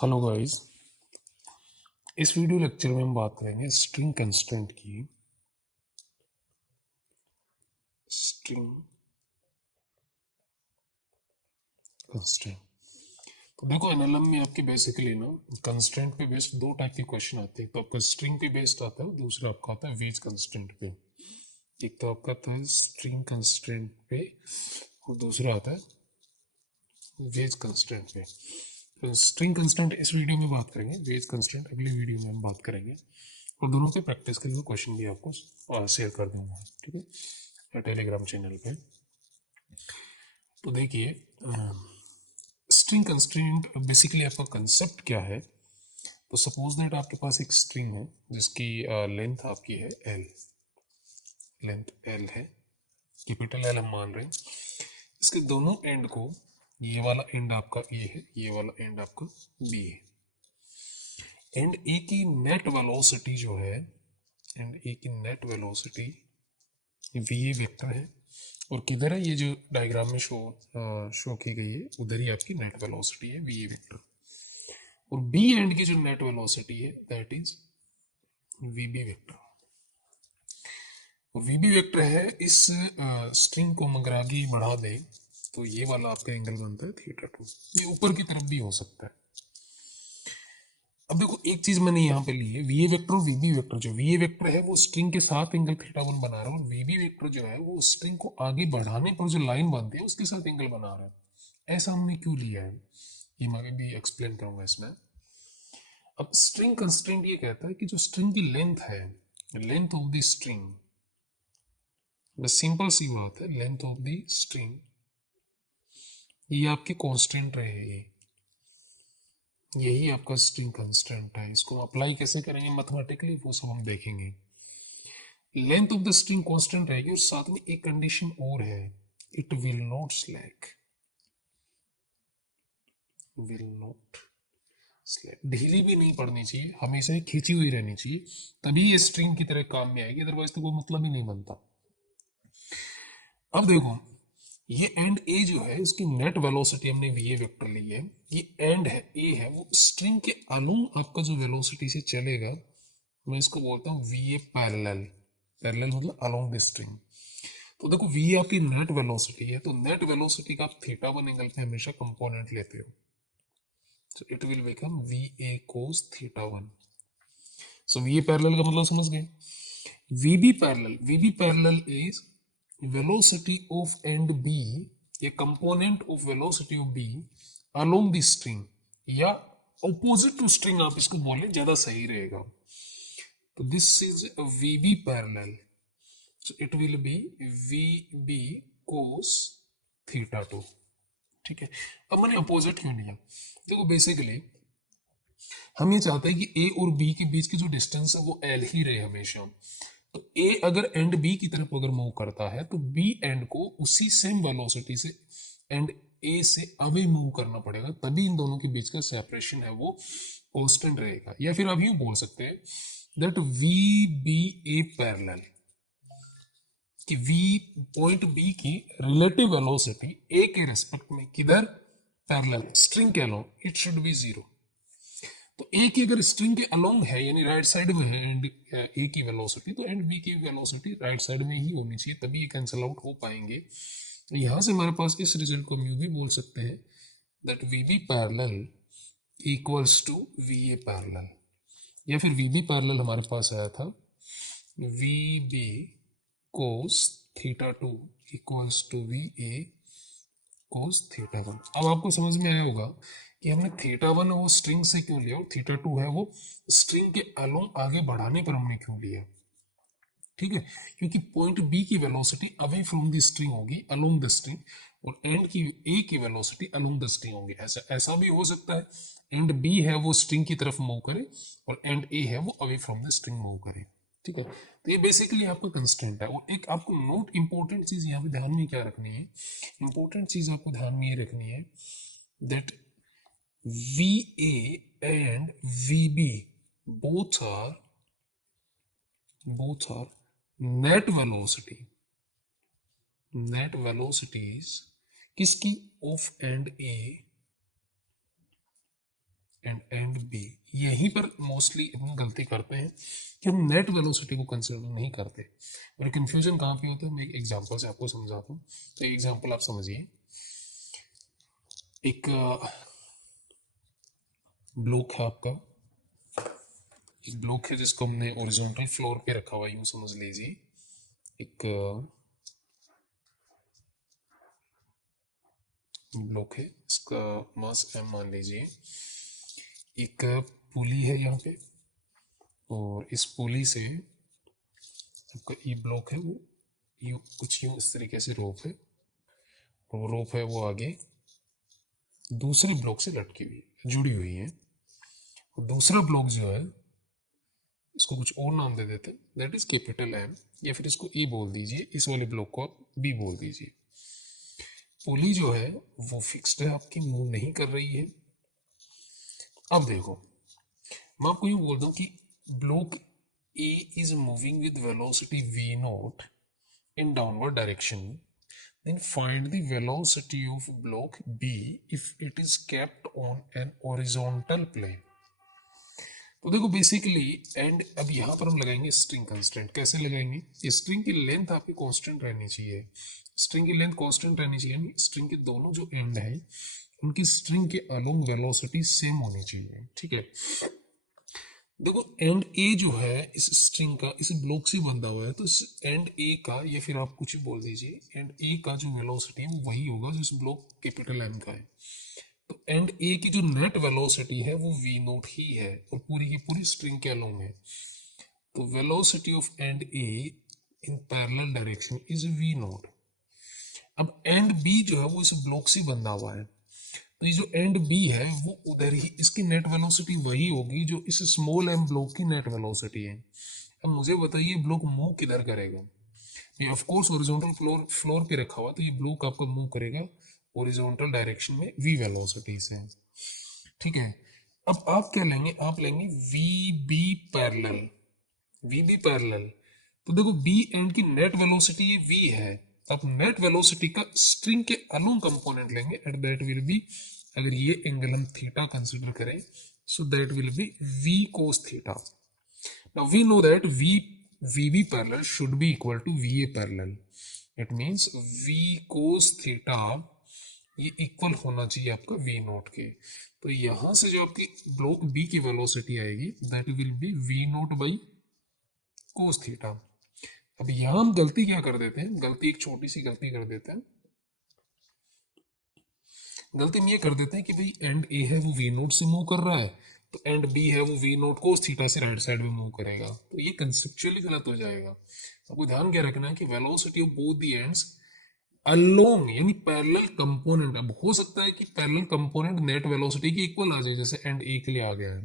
Hello guys. इस video lecture में हम बात करेंगे स्ट्रिंग कंस्ट्रेंट की। स्ट्रिंग कंस्ट्रेंट, तो देखो एनएलएम में आपके बेसिकली ना कंस्ट्रेंट पे बेस्ड दो टाइप के क्वेश्चन आते हैं। तो आपका स्ट्रिंग पे बेस्ड आता है, दूसरा आपका आता है वेज कंस्ट्रेंट पे। एक तो आपका आता है स्ट्रिंग कंस्ट्रेंट पे और दूसरा आता है वेज कंस्ट्रेंट पे। तो स्ट्रिंग कंस्ट्रेंट इस वीडियो में बात करेंगे, वेज कंस्ट्रेंट अगले वीडियो में हम बात करेंगे। और दोनों के प्रैक्टिस के लिए क्वेश्चन भी आपको शेयर कर दूंगा, ठीक है, टेलीग्राम चैनल पे। तो देखिए स्ट्रिंग कंस्ट्रेंट बेसिकली आपका कंसेप्ट क्या है। तो सपोज दैट आपके पास एक स्ट्रिंग है जिसकी लेंथ आपकी है एल, लेंथ एल है, कैपिटल एल हम मान रहे हैं। इसके दोनों एंड को, ये वाला एंड आपका ए है, ये वाला एंड आपका बी है। एंड ए की नेट वेलोसिटी जो है, एंड ए की net velocity we A vector है। और किधर है, ये जो डायग्राम में शो की गई है उधर ही आपकी नेट वेलोसिटी है वी ए वेक्टर। और बी एंड की जो नेट वेलोसिटी है that is V B vector. V B vector है, इस स्ट्रिंग को अगर आगे बढ़ा दे तो ये वाला आपका एंगल बनता है थीटा 2। ये ऊपर की तरफ भी हो सकता है। अब देखो एक चीज मैंने यहाँ पे ली है, वी ए वेक्टर और वी बी वेक्टर। जो वी ए वेक्टर है वो स्ट्रिंग के साथ एंगल थीटा 1 बना रहा है, और वी बी वेक्टर जो है वो स्ट्रिंग को आगे बढ़ाने पर जो लाइन बनती है उसके साथ एंगल बना रहा है। ऐसा हमने क्यों लिया है ये मैं भी एक्सप्लेन करूंगा इसमें। अब स्ट्रिंग कंस्ट्रेंट ये कहता है कि जो स्ट्रिंग की लेंथ है, लेंथ ऑफ द स्ट्रिंग, बस सिंपल सी बात है, लेंथ ऑफ द स्ट्रिंग ये आपकी कांस्टेंट रहेगी। यही आपका स्ट्रिंग कंस्टेंट है। इसको अप्लाई कैसे करेंगे मैथमेटिकली वो सब हम देखेंगे। Length of the string constant रहेगी और साथ में एक कंडीशन और है, it will not slack, will not slack. ढीली भी नहीं पड़नी चाहिए, हमेशा ही खींची हुई रहनी चाहिए, तभी ये स्ट्रिंग की तरह काम में आएगी, अदरवाइज तो कोई मतलब ही नहीं बनता। अब देखो ये एंड ए जो है इसकी नेट वेलोसिटी हमने वी ए वेक्टर ली है, ये एंड है ए है, वो स्ट्रिंग के अलोंग आपका जो वेलोसिटी से चलेगा, मैं इसको बोलता हूँ वी ए पैरेलल। पैरेलल मतलब अलोंग द स्ट्रिंग। तो देखो वी आपकी नेट वेलोसिटी है, तो नेट वेलोसिटी का आप थीटा 1 एंगल पे हमेशा कंपोनेंट लेते हो, so it will become va cos theta 1। so va parallel का मतलब समझ गए। vb parallel is velocity of end b, ये component of velocity of b along the string, या opposite to string आप इसको बोले ज्यादा सही रहेगा। तो this is a vb parallel, so it will be vb cos theta 2। ठीक है, अब मैंने अपोजिट क्यों लिया, देखो बेसिकली हम ये चाहते हैं कि ए और बी के बीच की जो डिस्टेंस है वो एल ही रहे हमेशा। तो ए अगर एंड बी की तरफ अगर मूव करता है तो बी एंड को उसी सेम वेलोसिटी से एंड ए से अवे मूव करना पड़ेगा, तभी इन दोनों के बीच का सेपरेशन है वो कांस्टेंट रहेगा। या फिर आप यूं बोल सकते हैं that V B A parallel, कि वी पॉइंट बी की रिलेटिव वेलोसिटी ए के रेस्पेक्ट में किधर, पैरेलल स्ट्रिंग के along, it should be zero. तो ए की अगर स्ट्रिंग के अलोंग है यानी राइट साइड में है एंड ए की वेलोसिटी, तो एंड बी की वेलोसिटी राइट साइड में ही होनी चाहिए, तभी ये कैंसिल आउट हो पाएंगे। यहां से हमारे पास इस रिजल्ट को हम यूं भी बोल सकते हैं that V B parallel equals to V A parallel, या फिर वी बी पैरेलल हमारे पास आया था V B cos theta 2 equals to V A cos theta 1। अब आपको समझ में आया होगा कि हमने थीटा 1 वो स्ट्रिंग से क्यों लिया और थीटा 2 है वो स्ट्रिंग के अलोंग आगे बढ़ाने पर हमने क्यों लिया। ठीक है, क्योंकि पॉइंट बी की velocity away from the string होगी अलोंग द स्ट्रिंग, और एंड की ए की वेलोसिटी अलोंग द स्ट्रिंग होगी। ऐसा ऐसा भी हो सकता है एंड बी है वो स्ट्रिंग की तरफ मूव करे और एंड ए है वो away from the string move करे। ठीक है, तो ये बेसिकली आपका कंस्टेंट है। और एक आपको नोट इंपॉर्टेंट चीज यहाँ पे ध्यान में क्या रखनी है, इंपॉर्टेंट चीज आपको ध्यान में ये रखनी है that VA and VB both are net velocities किसकी, of end A end B. यहीं पर मोस्टली हम गलती करते हैं कि हम नेट वेलोसिटी को कंसिडर नहीं करते। और कंफ्यूजन कहाँ पे होता है, मैं एक एग्जांपल से आपको समझाता हूँ। तो एग्जांपल आप समझिए, एक ब्लॉक है आपका, एक ब्लॉक है जिसको हमने ओरिजोनटल फ्लोर पे रखा हुआ है, यूं समझ लीजिए। एक ब्लॉक है, इसका मास m मान लीजिए। एक पुली है यहाँ पे, और इस पुली से आपका ई ब्लॉक है, वो यूं कुछ यूं इस तरीके से रोप है, और वो रोप है वो आगे दूसरे ब्लॉक से लटकी हुई है, जुड़ी हुई है। और दूसरा ब्लॉक जो है, इसको कुछ और नाम दे देते हैं, दैट इज कैपिटल एम, या फिर इसको ई बोल दीजिए, इस वाले ब्लॉक को आप बी बोल दीजिए। पुली जो है वो फिक्स्ड है आपकी, मूव नहीं कर रही है। अब देखो, मैं आपको यूं बोलता हूँ कि block A is moving with velocity v not in downward direction, then find the velocity of block B if it is kept on an horizontal plane। तो देखो बेसिकली, एंड अब यहाँ पर हम लगाएंगे स्ट्रिंग कंस्टेंट। कैसे लगाएंगे, स्ट्रिंग की लेंथ आपकी कांस्टेंट रहनी चाहिए। स्ट्रिंग की लेंथ कांस्टेंट रहनी चाहिए, यानी स्ट्रिंग के दोनों जो एंड है उनकी स्ट्रिंग के अलोंग वेलोसिटी सेम होनी चाहिए, ठीक है। देखो एंड ए जो है इस स्ट्रिंग का, इस ब्लॉक से बंधा हुआ है, तो इस एंड ए का, या फिर आप कुछ भी बोल दीजिए, एंड ए का जो वेलोसिटी है वो वही होगा जो इस ब्लॉक कैपिटल एम का है। तो एंड ए की जो नेट वेलोसिटी है वो वी नोट ही है, और पूरी की पूरी स्ट्रिंग के अलोंग है। तो velocity of end A in parallel direction is V naught. अब एंड बी जो है वो इस ब्लॉक से बंधा हुआ है, तो ये जो एंड बी है वो उधर ही, इसकी नेट वेलोसिटी वही होगी जो इस स्मॉल एम ब्लॉक की नेट वेलोसिटी है। अब मुझे बताइए ब्लॉक मूव किधर करेगा। ये ऑफ कोर्स हॉरिजॉन्टल फ्लोर पे रखा हुआ, तो ये ब्लॉक आपका मूव करेगा हॉरिजॉन्टल डायरेक्शन में वी वेलोसिटी से, ठीक है। अब आप क्या लेंगे, आप लेंगे V B parallel. V B parallel, तो देखो बी एंड की नेट वेलोसिटी ये वी है, अब नेट वेलोसिटी का स्ट्रिंग के अलोंग कंपोनेंट लेंगे, एट दैट विल बी, अगर ये एंगल हम थीटा कंसीडर करें, so that will be v cos theta. Now we know that vb parallel should be equal to va parallel, it means v cos theta ये equal होना चाहिए आपका v note के। तो यहां से जो आपकी ब्लॉक b की वेलोसिटी आएगी that will be v note by cos theta. अब यहां हम गलती क्या कर देते हैं, गलती एक छोटी सी गलती कर देते हैं। गलती हम ये कर देते हैं कि भाई एंड ए है वो वी नोट से मूव कर रहा है, तो एंड बी है वो वी नोट कोस थीटा से राइट साइड में मूव करेगा, तो ये कंसेप्चुअली गलत हो जाएगा। आपको ध्यान क्या रखना है कि velocity of both the ends along, यानी पैरेलल कंपोनेंट। अब हो सकता है कि पैरेलल कंपोनेंट नेट वेलोसिटी के इक्वल आ जाए, जैसे एंड ए के लिए आ गया है।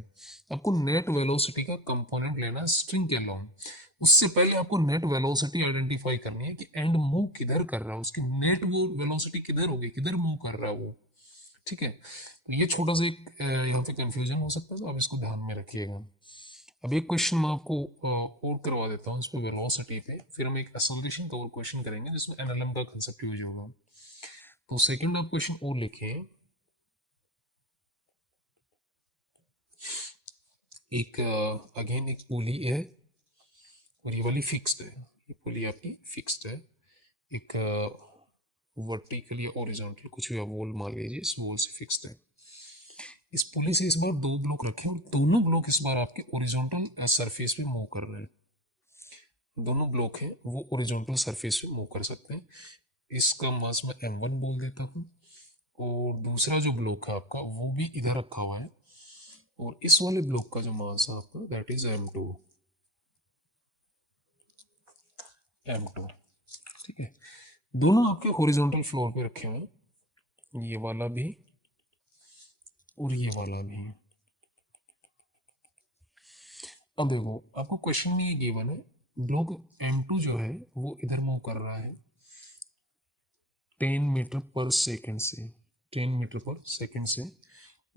आपको नेट वेलोसिटी का कंपोनेंट लेना है स्ट्रिंग के अलोंग। उससे पहले आपको नेट वेलोसिटी आइडेंटिफाई करनी है कि एंड मूव किधर कर रहा है, उसकी नेट वो वेलोसिटी किधर होगी, किधर मूव कर रहा है वो, ठीक है। तो ये छोटा सा एक यहाँ पे कंफ्यूजन हो सकता है, तो आप इसको ध्यान में रखिएगा। अब एक क्वेश्चन मैं आपको और करवा देता हूँ इस पे वेलोसिटी पे, फिर हम एक एसोसिएशन का और क्वेश्चन करेंगे जिसमें एनएलएम का कंसेप्ट यूज होगा। तो सेकंड आप क्वेश्चन और लिखें, एक अगेन एक पुली है और ये वाली फिक्स्ड है, ये पुली आपकी फिक्स्ड है, एक वर्टिकल या ओरिजेंटल कुछ भी आप वॉल मान लीजिए, इस वॉल से फिक्स्ड है। इस पुली से इस बार दो ब्लॉक रखे और दोनों ब्लॉक इस बार आपके ओरिजेंटल सरफेस पे मूव कर रहे हैं। दोनों ब्लॉक हैं वो ओरिजेंटल सरफेस पे मूव कर सकते हैं। इसका मास मैं m1 बोल देता हूँ, और दूसरा जो ब्लॉक है आपका वो भी इधर रखा हुआ है, और इस वाले ब्लॉक का जो मास है आपका दैट इज m2, m2, ठीक है। दोनों आपके हॉरिजॉन्टल फ्लोर पे रखे हुए हैं, ये वाला भी और ये वाला भी। अब देखो आपको क्वेश्चन में ये गिवन है, ब्लॉक m2 जो है वो इधर मूव कर रहा है 10 मीटर पर सेकंड से, 10 मीटर पर सेकंड से,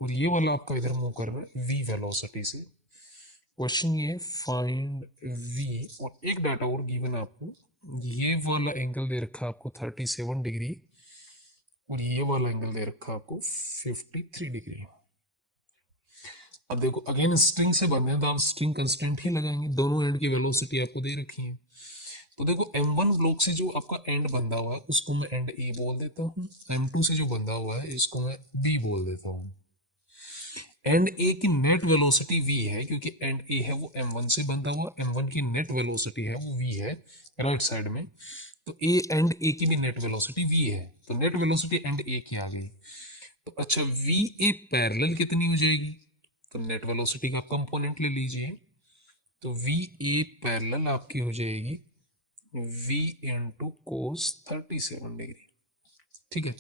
और ये वाला आपका इधर मूव कर रहा है v वेलोसिटी से। क्वेश्चन ये फाइंड v, और एक डाटा और गिवन आपको, ये वाला एंगल दे रखा है आपको 37 डिग्री, और ये वाला एंगल दे रखा है आपको 53 डिग्री। अब देखो अगेन स्ट्रिंग से बंधे हैं तो आप स्ट्रिंग कंस्टेंट ही लगाएंगे, दोनों एंड की वेलोसिटी आपको दे रखी है। तो देखो M1 ब्लॉक से जो आपका एंड बंधा हुआ है उसको मैं एंड ए बोल देता हूँ, M2 से जो बंधा हुआ है इसको मैं बी बोल देता हूँ। एंड ए की नेट वेलोसिटी v है, क्योंकि एंड ए है वो M1 से बंधा हुआ, M1 की नेट वेलोसिटी है वो v है राइट साइड में, तो ए एंड ए की भी नेट वेलोसिटी v है, तो नेट वेलोसिटी एंड ए की आ गई। तो अच्छा वी ए पैरेलल कितनी हो जाएगी, तो नेट वेलोसिटी का कंपोनेंट ले लीजिए, तो वी ए पैरेलल आपकी हो जाएगी v इंटू कोस 37 डिग्री। ठीक है,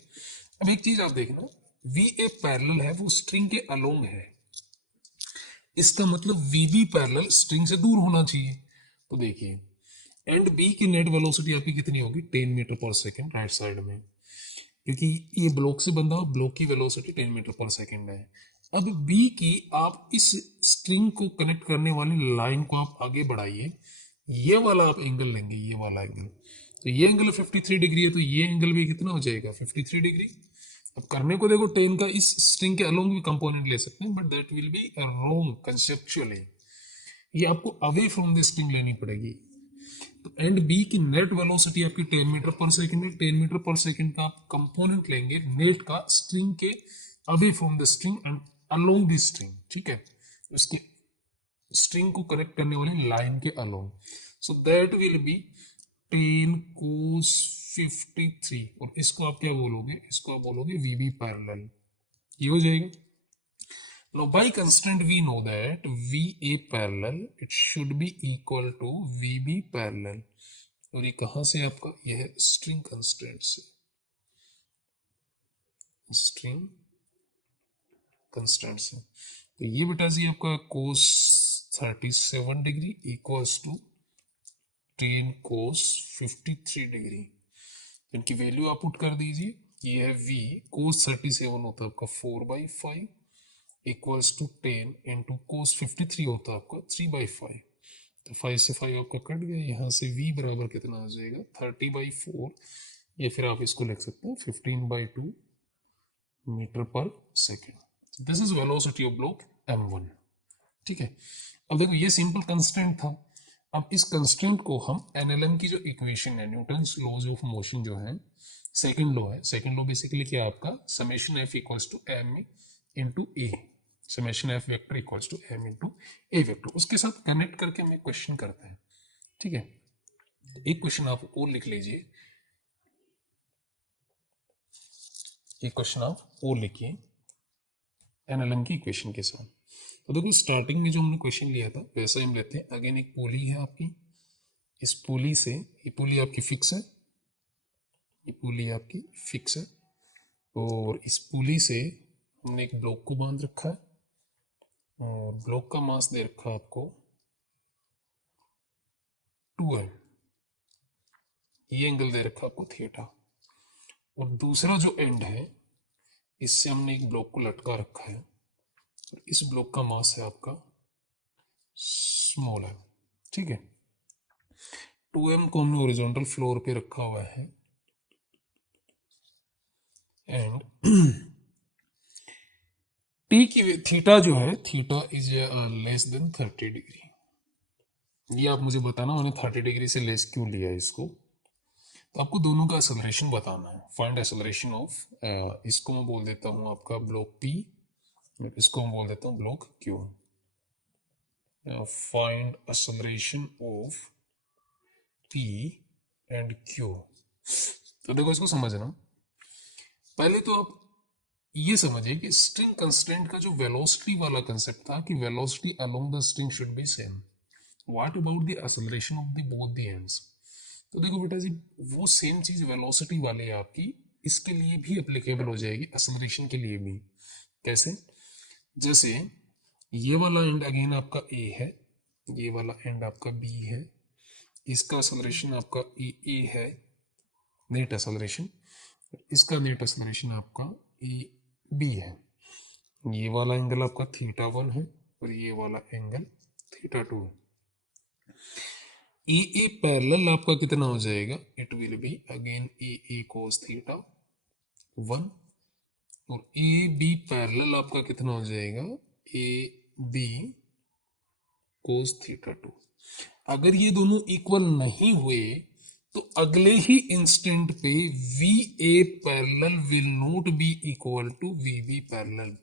अब एक चीज आप देखना, वी ए पैरेलल है वो स्ट्रिंग के अलोंग है, इसका मतलब वी बी पैरेलल स्ट्रिंग से दूर होना चाहिए। तो देखिए एंड बी की नेट वेलोसिटी आपकी कितनी होगी 10 मीटर पर सेकेंड राइट साइड में, क्योंकि ये ब्लॉक से बंधा ब्लॉक की वेलोसिटी 10 मीटर पर सेकेंड है। अब बी की आप इस स्ट्रिंग को कनेक्ट करने वाली लाइन को आप आगे बढ़ाइए, ये वाला आप एंगल लेंगे, ये वाला एंगल, तो ये एंगल 53 डिग्री है, तो ये एंगल भी कितना हो जाएगा 53 डिग्री। अब करने को देखो 10 का इस स्ट्रिंग के अलोंग भी कंपोनेंट ले सकते हैं, but that will be wrong conceptually, ये आपको अवे फ्रॉम द स्ट्रिंग लेनी पड़ेगी। तो एंड बी की नेट वेलोसिटी आपकी 10 मीटर पर सेकंड है, 10 मीटर पर सेकंड का आप कंपोनेंट लेंगे नेट का स्ट्रिंग के away from the string and along the string, ठीक है, उसके स्ट्रिंग को कनेक्ट करने वाली लाइन के along, so that will B 10 cos 53, और इसको आप क्या बोलोगे, इसको आप बोलोगे वी बी पैरेलल, ये हो जाएगा। Now by constraint we know that VA parallel it should be equal to VB parallel, और ये कहां से आपका, ये है स्ट्रिंग कंस्ट्रेंट से, स्ट्रिंग कंस्ट्रेंट से। तो ये बेटा जी आपका cos 37 degree equals to 10 cos 53 degree, इनकी वैल्यू आप पुट कर दीजिए, ये है V cos 37 होता है आपका 4/5 इक्वल्स टू 10 इंटू कोस 53 होता है आपका 3/5, तो 5 से 5 आपका कट गया, यहाँ से v बराबर कितना आ जाएगा 30/4, या फिर आप इसको लिख सकते हैं 15/2 मीटर पर second. This is velocity of block M1। ठीक है, अब देखो ये सिंपल कंस्टेंट था, अब इस कंस्टेंट को हम NLM की जो इक्वेशन है न्यूटन्स लॉज ऑफ मोशन जो है सेकंड लॉ है, सेकंड लॉ बेसिकली क्या है आपका summation F equals to M into A, summation F vector equals to M into A vector, उसके साथ कनेक्ट करके हम एक क्वेश्चन करते हैं। ठीक है, एक क्वेश्चन आप और लिख लीजिए, एक क्वेश्चन आप और लिखिए एनएलएम की इक्वेशन के साथ। तो देखो स्टार्टिंग में जो हमने क्वेश्चन लिया था वैसा हम लेते हैं, अगेन एक पुली है आपकी, इस पुली से, ये पुली आपकी फिक्स है, ये पुली आपकी फिक्स है, और इस पुली से हमने एक ब्लॉक को बांध रखा है, और ब्लॉक का मास दे रखा है आपको 2m, ये एंगल दे रखा है आपको थीटा, और दूसरा जो एंड है इससे हमने एक ब्लॉक को लटका रखा है, और इस ब्लॉक का मास है आपका स्मॉल है। ठीक है, 2m को हमने हॉरिजॉन्टल फ्लोर पे रखा हुआ है, एंड टी की थीटा जो है, theta is less than 30 degree, ये आप मुझे बताना उन्हें 30 डिग्री से लेस क्यों लिया है इसको। तो आपको दोनों का एक्सेलरेशन बताना है, फाइंड एक्सेलरेशन ऑफ, इसको मैं बोल देता हूँ आपका ब्लॉक पी, इसको मैं बोल देता हूँ block Q, find acceleration of P and Q. तो देखो इसको समझना, पहले तो आप ये समझिए कि स्ट्रिंग कंस्ट्रेंट का जो वेलोसिटी वाला कंसेप्ट था कि velocity along the string should be same, what about the acceleration of the both the ends. तो देखो बेटा जी वो सेम चीज वेलोसिटी वाले है आपकी, इसके लिए भी एप्लीकेबल हो जाएगी एक्सेलरेशन के लिए भी। कैसे, जैसे ये वाला एंड अगेन आपका ए है, ये वाला एंड आपका बी है, इसका एक्सेलरेशन आपका ए है नेट एक्सेलरेशन, इसका नेट एक्सेलरेशन आपका ए बी है, ये वाला एंगल आपका θ1 है और ये वाला एंगल θ2 है। ए पैरेलल आपका कितना हो जाएगा, it will be again A cos θ1, और ए बी पैरेलल आपका कितना हो जाएगा, A B cos theta two. अगर ये दोनों इक्वल नहीं हुए तो अगले ही इंस्टेंट पे V A parallel will not be equal to V B parallel,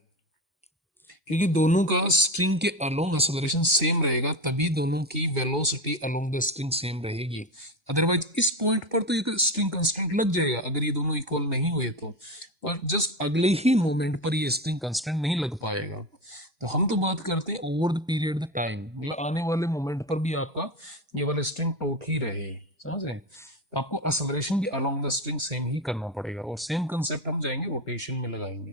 क्योंकि दोनों का स्ट्रिंग के अलोंग एक्सेलरेशन सेम रहेगा, तभी दोनों की velocity along the string same रहेगी। अदरवाइज इस पॉइंट पर तो ये स्ट्रिंग कंस्टेंट लग जाएगा अगर ये दोनों इक्वल नहीं हुए तो, पर जस्ट अगले ही मोमेंट पर ये स्ट्रिंग कंस्टेंट नहीं लग पाएगा। तो हम तो बात करते हैं over the period the time, मतलब आने वाले मोमेंट पर भी आपका ये वाला स्ट्रिंग टॉट ही रहे, समझ रहे हैं? तो आपको एक्सेलरेशन की अलोंग द स्ट्रिंग सेम ही करना पड़ेगा, और सेम कंसेप्ट हम जाएंगे रोटेशन में लगाएंगे,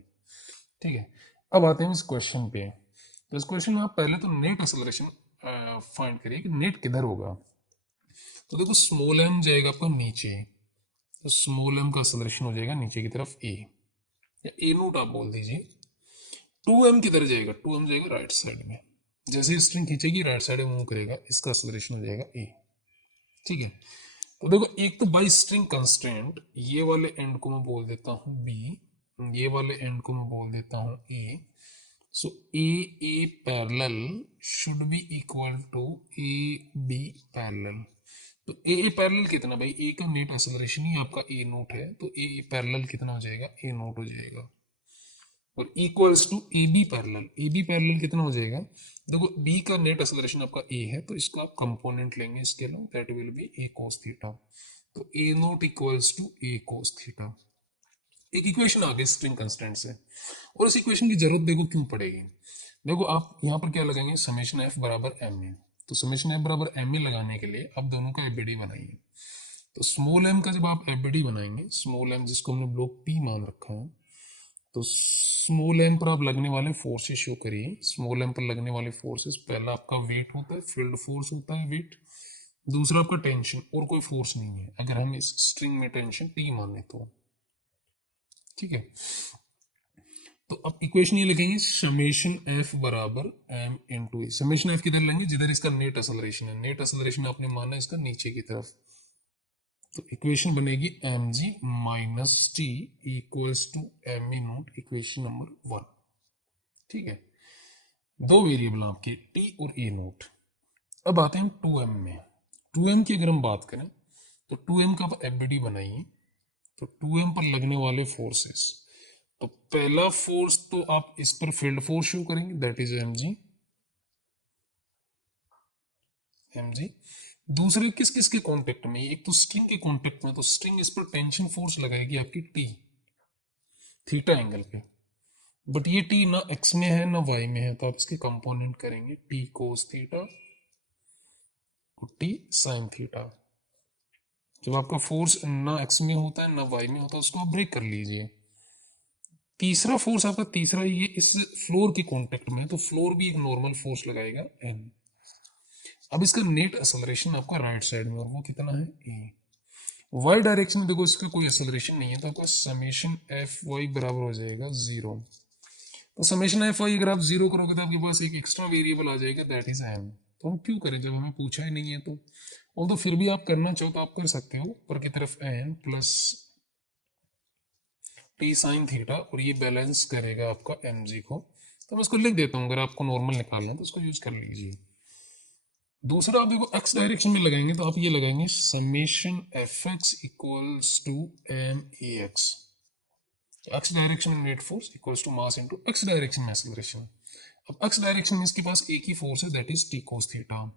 ठीक है। अब आते हैं इस क्वेश्चन पे। तो इस क्वेश्चन में आप पहले तो नेट एक्सेलरेशन फाइंड करिए कि नेट किधर होगा। तो देखो स्मॉल एम जाएगा आपका नीचे, तो स्मॉल एम का एक्सेलरेशन हो जाएगा नीचे की तरफ ए, या ए नोट आप बोल दीजिए। 2m किधर जाएगा, 2m जाएगा राइट साइड में, जैसे स्ट्रिंग खींचेगी राइट साइड में मूव करेगा, इसका एक्सेलरेशन हो जाएगा ए, ठीक है। तो देखो एक तो बाई स्ट्रिंग कंस्ट्रेंट ये वाले एंड को मैं बोल देता हूँ बी, ये वाले एंड को मैं बोल देता हूँ A. So A parallel should be equal to A B parallel. तो ए पैरेलल कितना भाई, ए का नेट एक्सेलरेशन ही आपका ए नोट है, तो ए पैरेलल कितना हो जाएगा, ए नोट हो जाएगा, और equals to A B parallel, A B parallel कितना हो जाएगा। देखो बी का नेट एक्सेलरेशन आपका ए है, तो इसका आप कंपोनेंट लेंगे इसके लिए, that will be A cos theta. तो A nought equals to A cos theta. एक इक्वेशन आ गई स्ट्रिंग कंस्टेंट से, और इस इक्वेशन की जरूरत देखो क्यों पड़ेगी। देखो आप यहाँ पर क्या लगाएंगे, समेशन एफ बराबर एम ए। तो समेशन एफ बराबर एम ए लगाने के लिए आप दोनों का एबीडी बनाइए। तो स्मॉल एम का जब आप एबीडी बनाएंगे, स्मॉल एम जिसको हमने ब्लॉक पी मान रखा है, तो स्मॉल एम पर आप लगने वाले फोर्सेस शो करिए। स्मॉल एम पर लगने वाले फोर्सेस, पहला आपका वेट होता है, फील्ड फोर्स होता है वेट, दूसरा आपका टेंशन, और कोई फोर्स नहीं है अगर हम इस स्ट्रिंग में टेंशन टी माने तो, ठीक है। तो अब इक्वेशन ये लिखेंगे समेशन एफ बराबर M into A. Summation F किधर लेंगे, जिधर इसका नेट एक्सेलरेशन है, नेट एक्सेलरेशन आपने माना इसका नीचे की तरफ, तो इक्वेशन बनेगी M G minus T equals to M A naught, equation number 1, ठीक है। दो वेरिएबल आपके टी और ए नोट। अब आते हैं 2m में। 2m की अगर हम बात करें तो 2m का आप एफबीडी बनाइए। तो 2m पर लगने वाले फोर्सेस, तो पहला फोर्स तो आप इस पर फील्ड फोर्स शो करेंगे, that is M G, M G. दूसरे किस किस के कांटेक्ट में, एक तो स्ट्रिंग के कांटेक्ट में, तो स्ट्रिंग इस पर टेंशन फोर्स लगाएगी आपकी टी, थीटा एंगल पे। बट ये टी ना एक्स में है ना वाई में है, तो आप इसके कंपोनेंट करेंगे टी कोस थीटा और टी साइन थीटा। जब आपका फोर्स ना एक्स में होता है ना वाई में होता है, उसको आप ब्रेक कर लीजिए। तीसरा फोर्स आपका तीसरा ये इस फ्लोर के कांटेक्ट में है, तो फ्लोर भी एक नॉर्मल फोर्स लगाएगा एन। अब इसका नेट एक्सेलरेशन आपका राइट साइड में, और वो कितना है ए। वाई डायरेक्शन में देखो इसका कोई एक्सेलरेशन नहीं है, तो आपका समेशन एफ वाई बराबर हो जाएगा 0। तो समेशन एफ वाई अगर आप 0 करोगे तो आपके पास एक एक्स्ट्रा वेरिएबल आ जाएगा, दैट इज एम। तो हम क्यों करें जब हमें पूछा ही नहीं है तो, और तो फिर भी आप करना चाहो तो आप कर सकते हो, ऊपर की तरफ N plus T sine theta, और ये बैलेंस करेगा आपका एम जी को। तो मैं इसको लिख देता हूँ, अगर आपको नॉर्मल निकालना है तो इसको यूज कर लीजिए। दूसरा आप देखो एक्स डायरेक्शन में लगाएंगे, तो आप ये लगाएंगे summation F X equals to M A X. X direction में net force equals to mass into X direction में एक्सेलरेशन। अब एक्स डायरेक्शन में इसके पास एक ही फोर्स है, that is T cos theta.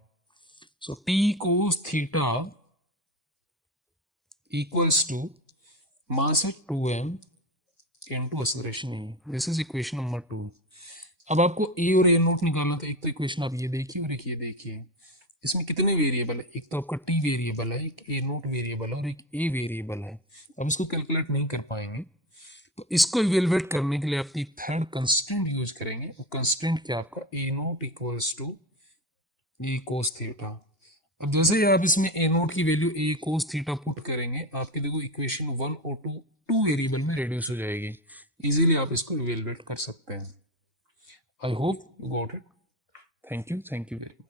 So T cos theta equals to mass है 2m into acceleration A. This is equation number 2। अब आपको ए और ए नोट निकालना, तो एक तो इक्वेशन आप ये देखिए और एक ये देखिए, इसमें कितने वेरिएबल है, एक तो आपका टी वेरिएबल है, एक ए नोट वेरिएबल है, और एक ए वेरिएबल है। अब इसको कैलकुलेट नहीं कर पाएंगे, तो इसको इवेलुएट करने के लिए आप थर्ड कंस्टेंट यूज करेंगे। और कंस्टेंट क्या आपका A nought equals to A cos theta. अब जैसे ही आप इसमें ए नोट की value A cos theta put करेंगे, आपकी देखो इक्वेशन 1 और 2 वेरिएबल में रिड्यूस हो जाएगी। इजीली आप इसको इवेलुएट कर सकते हैं। I hope you got it. Thank you very much.